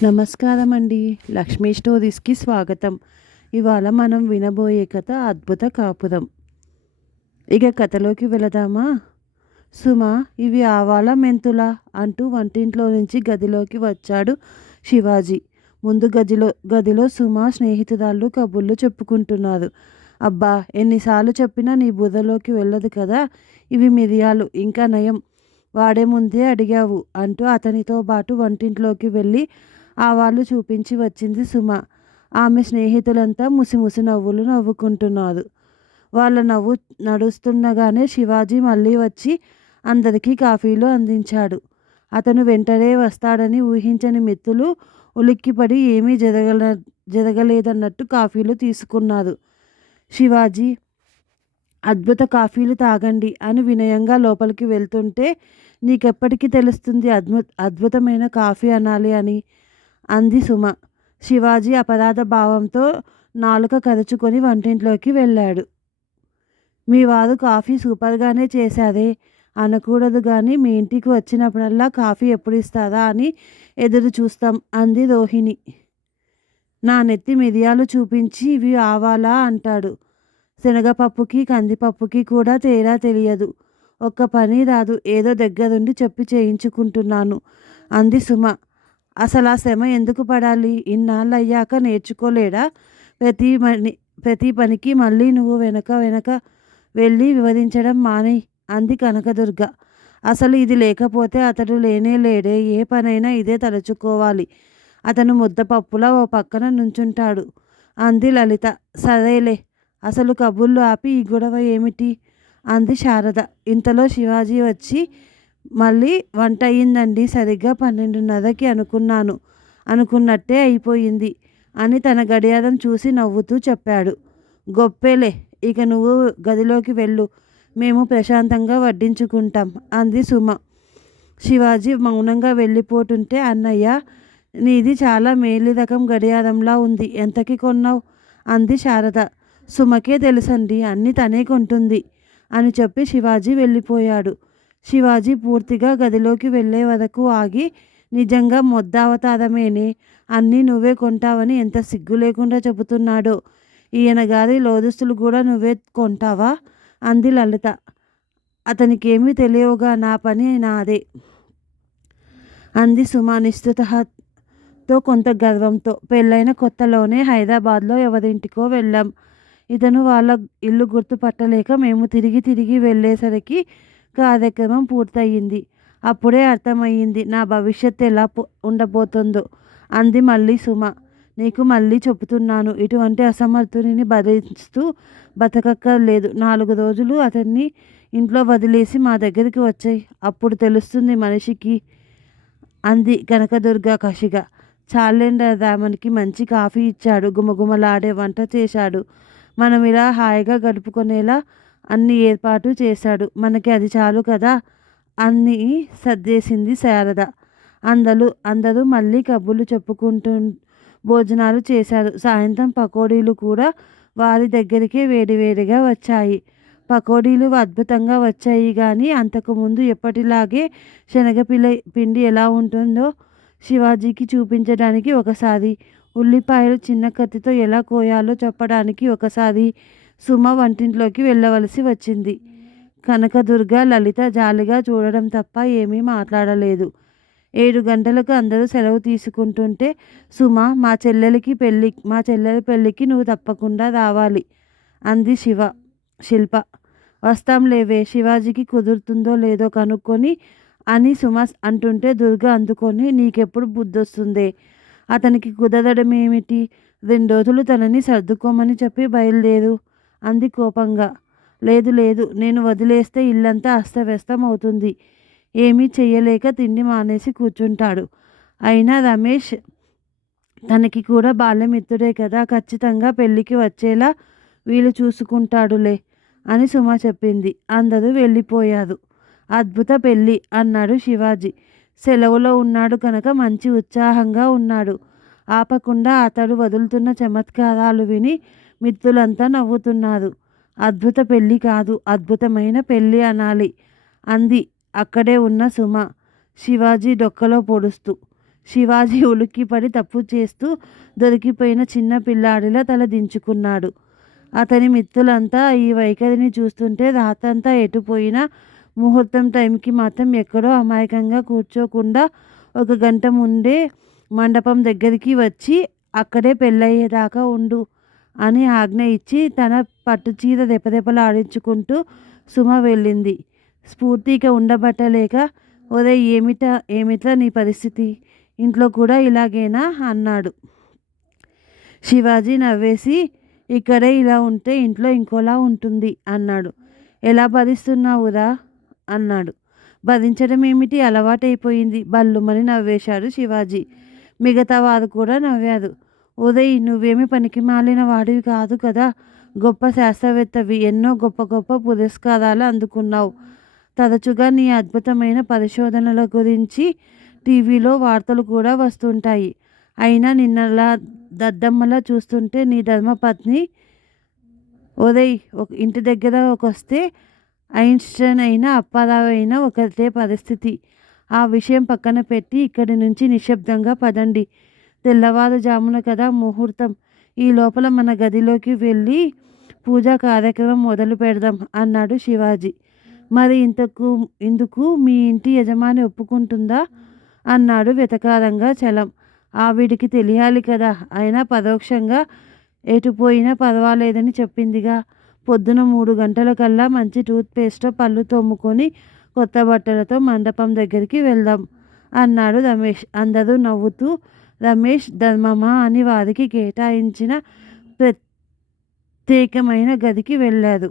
నమస్కారం అండి. లక్ష్మీ స్టోరీస్‌కి స్వాగతం. ఇవాళ మనం వినబోయే కథ అద్భుత కాపురం. ఇక కథలోకి వెళదామా? సుమ, ఇవి ఆవాలా మెంతులా అంటూ వంటింట్లో నుంచి గదిలోకి వచ్చాడు శివాజీ. ముందు గదిలో సుమ స్నేహితురాళ్ళు కబుర్లు చెప్పుకుంటున్నారు. అబ్బా, ఎన్నిసార్లు చెప్పినా నీ బుర్రలోకి వెళ్ళదు కదా. ఇవి మిరియాలు, ఇంకా నయం వాడే ముందే అడిగావు అంటూ అతనితో పాటు వంటింట్లోకి వెళ్ళి ఆవాలు చూపించి వచ్చింది సుమ. ఆమె స్నేహితులంతా ముసిముసి నవ్వులు నవ్వుకుంటున్నారు. వాళ్ళ నవ్వు నడుస్తుండగానే శివాజీ మళ్ళీ వచ్చి అందరికీ కాఫీలు అందించాడు. అతను వెంటనే వస్తాడని ఊహించని మిత్రులు ఉలిక్కిపడి ఏమీ జరగలేదన్నట్టు కాఫీలు తీసుకున్నారు. శివాజీ, అద్భుత కాఫీలు తాగండి అని వినయంగా లోపలికి వెళ్తుంటే, నీకెప్పటికీ తెలుస్తుంది అద్భుతమైన కాఫీ అనాలి అని అంది సుమ. శివాజీ అపరాధ భావంతో నాలుక కరుచుకొని వంటింట్లోకి వెళ్ళాడు. మీ వారు కాఫీ సూపర్గానే చేశారే అనకూడదు కానీ, మీ ఇంటికి వచ్చినప్పుడల్లా కాఫీ ఎప్పుడు ఇస్తారా అని ఎదురు చూస్తాం అంది రోహిణి. నా నెత్తి మిరియాలు చూపించి ఇవి ఆవాలా అంటాడు. శనగపప్పుకి కందిపప్పుకి కూడా తేడా తెలియదు. ఒక్క పని రాదు, ఏదో దగ్గరుండి చెప్పి చేయించుకుంటున్నాను అంది సుమ. అసలు ఆ శ్రమ ఎందుకు పడాలి? ఇన్నాళ్ళు అయ్యాక నేర్చుకోలేడా? ప్రతి పనికి మళ్ళీ నువ్వు వెనక వెనక వెళ్ళి వివరించడం మానేయ్ అంది కనకదుర్గ. అసలు ఇది లేకపోతే అతడు లేనే లేడే. ఏ పనైనా ఇదే తలుచుకోవాలి. అతను ముద్దపప్పులా ఓ పక్కన నుంచుంటాడు అంది లలిత. సరేలే, అసలు కబుర్లు ఆపి ఈ గొడవ ఏమిటి అంది శారద. ఇంతలో శివాజీ వచ్చి, మళ్ళీ వంట అయ్యిందండి, సరిగ్గా 12:30కి అనుకున్నట్టే అయిపోయింది అని తన గడియారం చూసి నవ్వుతూ చెప్పాడు. గొప్పేలే, ఇక నువ్వు గదిలోకి వెళ్ళు, మేము ప్రశాంతంగా వడ్డించుకుంటాం అంది సుమ. శివాజీ మౌనంగా వెళ్ళిపోతుంటే, అన్నయ్య, నీది చాలా మేలి రకం గడియారంలా ఉంది, ఎంతకి కొన్నావు అంది శారద. సుమకే తెలుసండి, అన్నీ తనే కొంటుంది అని చెప్పి శివాజీ వెళ్ళిపోయాడు. శివాజీ పూర్తిగా గదిలోకి వెళ్ళే వరకు ఆగి, నిజంగా మొద్దావతారమేనే, అన్నీ నువ్వే కొంటావని ఎంత సిగ్గు లేకుండా చెబుతున్నాడో. ఈయన గారి లోదుస్తులు కూడా నువ్వే కొంటావా అంది లలిత. అతనికేమీ తెలియవుగా, నా పని నాదే అంది సుమ నిస్సృహతో కొంత గర్వంతో. పెళ్ళైన కొత్తలోనే హైదరాబాద్లో ఎవరింటికో వెళ్ళాం. ఇతను వాళ్ళ ఇల్లు గుర్తుపట్టలేక మేము తిరిగి వెళ్ళేసరికి కార్యక్రమం పూర్తయింది. అప్పుడే అర్థమయ్యింది నా భవిష్యత్తు ఎలా ఉండబోతుందో అంది మళ్ళీ సుమ. నీకు మళ్ళీ చెబుతున్నాను, ఇటువంటి అసమర్థుని భరిస్తూ బతకక్కర్లేదు. 4 రోజులు అతన్ని ఇంట్లో వదిలేసి మా దగ్గరికి వచ్చాయి, అప్పుడు తెలుస్తుంది మనిషికి అంది కనకదుర్గ కసిగా. చాలెండర్ రామన్కి మంచి కాఫీ ఇచ్చాడు, గుమగుమలాడే వంట చేశాడు, మనం ఇలా హాయిగా గడుపుకునేలా అన్ని ఏర్పాటు చేశాడు. మనకి అది చాలు కదా అన్ని సర్దేసింది శారద. అందరూ మళ్ళీ కబుర్లు చెప్పుకుంటూ భోజనాలు చేశారు. సాయంత్రం పకోడీలు కూడా వారి దగ్గరికే వేడివేడిగా వచ్చాయి. పకోడీలు అద్భుతంగా వచ్చాయి కానీ, అంతకుముందు ఎప్పటిలాగే పిండి ఎలా ఉంటుందో శివాజీకి చూపించడానికి ఒకసారి, ఉల్లిపాయలు చిన్న కత్తితో ఎలా కోయాలో చెప్పడానికి ఒకసారి సుమ వంటింట్లోకి వెళ్ళవలసి వచ్చింది. కనకదుర్గ, లలిత జాలిగా చూడడం తప్ప ఏమీ మాట్లాడలేదు. 7 గంటలకు అందరూ సెలవు తీసుకుంటుంటే, సుమ, మా చెల్లెలి పెళ్ళికి నువ్వు తప్పకుండా రావాలి అంది శిల్ప. వస్తాం లేవే, శివాజీకి కుదురుతుందో లేదో కనుక్కొని అని సుమ అంటుంటే దుర్గ అందుకొని, నీకెప్పుడు బుద్ధొస్తుందే, అతనికి కుదరడం ఏమిటి? 2 రోజులు తనని సర్దుకోమని చెప్పి బయలుదేరు అంది కోపంగా. లేదు, నేను వదిలేస్తే ఇల్లంతా అస్తవ్యస్తం అవుతుంది. ఏమీ చెయ్యలేక తిండి మానేసి కూర్చుంటాడు. అయినా రమేష్ తనకి కూడా బాల్యమిత్రుడే కదా, ఖచ్చితంగా పెళ్ళికి వచ్చేలా వీలు చూసుకుంటాడులే అని సుమ చెప్పింది. అందరూ వెళ్ళిపోయారు. అద్భుత పెళ్ళి అన్నాడు శివాజీ. సెలవులో ఉన్నాడు కనుక మంచి ఉత్సాహంగా ఉన్నాడు. ఆపకుండా అతడు వదులుతున్న చమత్కారాలు విని మిత్రులంతా నవ్వుతున్నారు. అద్భుత పెళ్ళి కాదు, అద్భుతమైన పెళ్ళి అనాలి అంది అక్కడే ఉన్న సుమ, శివాజీ డొక్కలో పొడుస్తూ. శివాజీ ఉలిక్కిపడి తప్పు చేస్తూ దొరికిపోయిన చిన్న పిల్లాడిలా తల దించుకున్నాడు. అతని మిత్రులంతా ఈ వైఖరిని చూస్తుంటే రాత్రంతా ఎటుపోయినా ముహూర్తం టైంకి మాత్రం ఎక్కడో అమాయకంగా కూర్చోకుండా 1 గంట ముందే మండపం దగ్గరికి వచ్చి అక్కడే పెళ్ళయ్యేదాకా ఉండు అని ఆజ్ఞ ఇచ్చి తన పట్టుచీర రెపరెపలాడించుకుంటూ సుమ వెళ్ళింది. స్ఫూర్తిగా ఉండబట్టలేక, ఒరేయ్ ఏమిట్రా నీ పరిస్థితి, ఇంట్లో కూడా ఇలాగేనా అన్నాడు. శివాజీ నవ్వేసి, ఇక్కడే ఇలా ఉంటే ఇంట్లో ఇంకోలా ఉంటుంది అన్నాడు. ఎలా భరిస్తున్నావురా అన్నాడు. భరించడం ఏమిటి, అలవాటైపోయింది బల్లుమని నవ్వేశాడు శివాజీ. మిగతా వారు కూడా నవ్వారు. ఉదయ్, నువ్వేమి పనికి మాలిన వాడివి కాదు కదా, గొప్ప శాస్త్రవేత్తవి, ఎన్నో గొప్ప గొప్ప పురస్కారాలు అందుకున్నావు. తరచుగా నీ అద్భుతమైన పరిశోధనల గురించి టీవీలో వార్తలు కూడా వస్తుంటాయి. అయినా నిన్నలా దద్దమ్మలా చూస్తుంటే నీ ధర్మపత్ని ఉదయ్ ఇంటి దగ్గర వస్తే ఐన్స్టైన్ అయినా అప్పారావు అయినా ఒకటే పరిస్థితి. ఆ విషయం పక్కన పెట్టి ఇక్కడి నుంచి నిశ్శబ్దంగా పదండి. తెల్లవారుజామున కదా ముహూర్తం, ఈ లోపల మన గదిలోకి వెళ్ళి పూజా కార్యక్రమం మొదలు పెడదాం అన్నాడు శివాజీ. మరి ఇందుకు మీ ఇంటి యజమాని ఒప్పుకుంటుందా అన్నాడు వెటకారంగా చలం. ఆవిడికి తెలియాలి కదా, అయినా పరోక్షంగా ఎటుపోయినా పర్వాలేదని చెప్పిందిగా. పొద్దున 3 గంటలకల్లా మంచి టూత్పేస్ట్తో పళ్ళు తోముకొని కొత్త బట్టలతో మండపం దగ్గరికి వెళ్దాం అన్నాడు రమేష్. అందరూ నవ్వుతూ రమేష్ ధర్మమా అని వారికి కేటాయించిన ప్రత్యేకమైన గదికి వెళ్ళారు.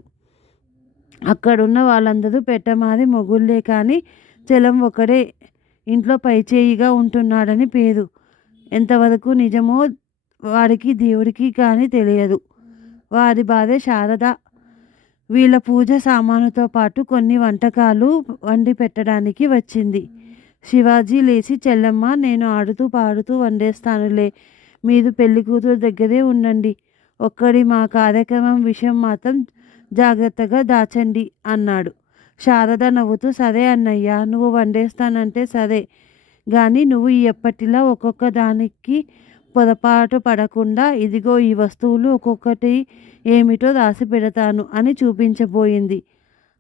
అక్కడున్న వాళ్ళందరూ పెట్టమాది మొగుళ్ళే కానీ చలం ఒకడే ఇంట్లో పైచేయిగా ఉంటున్నాడని పేరు. ఎంతవరకు నిజమో వాడికి దేవుడికి కానీ తెలియదు. వారి భార్య శారద వీళ్ళ పూజ సామానుతో పాటు కొన్ని వంటకాలు వండి పెట్టడానికి వచ్చింది. శివాజీ లేచి, చెల్లమ్మ, నేను ఆడుతూ పాడుతూ వండేస్తానులే, మీరు పెళ్లి కూతురు దగ్గరే ఉండండి, ఒక్కడి మా కార్యక్రమం విషయం మాత్రం జాగ్రత్తగా దాచండి అన్నాడు. శారద నవ్వుతూ, సరే అన్నయ్య, నువ్వు వండేస్తానంటే సరే, కానీ నువ్వు ఎప్పటిలా ఒక్కొక్క దానికి పొరపాటు పడకుండా ఇదిగో ఈ వస్తువులు ఒక్కొక్కటి ఏమిటో రాసి పెడతాను అని చూపించబోయింది.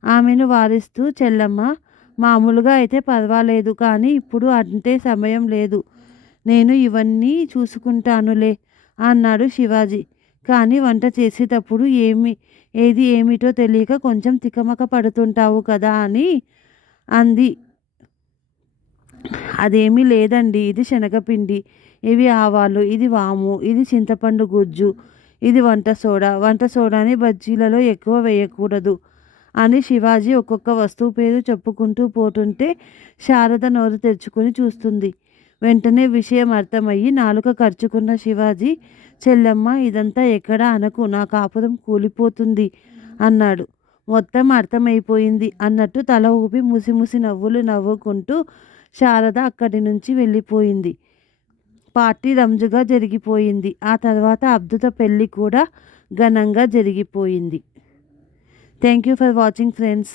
ఆమెను వారిస్తూ, చెల్లమ్మ, మామూలుగా అయితే పర్వాలేదు, కానీ ఇప్పుడు అంటే సమయం లేదు, నేను ఇవన్నీ చూసుకుంటానులే అన్నాడు శివాజీ. కానీ వంట చేసేటప్పుడు ఏది ఏమిటో తెలియక కొంచెం తికమక పడుతుంటావు కదా అని అంది. అదేమీ లేదండి, ఇది శనగపిండి, ఇవి ఆవాలు, ఇది వాము, ఇది చింతపండు గుజ్జు, ఇది వంట సోడాని బజ్జీలలో ఎక్కువ వేయకూడదు అని శివాజీ ఒక్కొక్క వస్తువు పేరు చెప్పుకుంటూ పోతుంటే శారద నోరు తెరుచుకుని చూస్తుంది. వెంటనే విషయం అర్థమయ్యి నాలుక ఖర్చుకున్న శివాజీ, చెల్లమ్మ, ఇదంతా ఎక్కడా అనకు, నా కాపురం కూలిపోతుంది అన్నాడు. మొత్తం అర్థమైపోయింది అన్నట్టు తల ఊపి ముసిముసి నవ్వులు నవ్వుకుంటూ శారద అక్కడి నుంచి వెళ్ళిపోయింది. పార్టీ రంజుగా జరిగిపోయింది. ఆ తర్వాత అద్భుత పెళ్ళి కూడా ఘనంగా జరిగిపోయింది. Thank you for watching friends.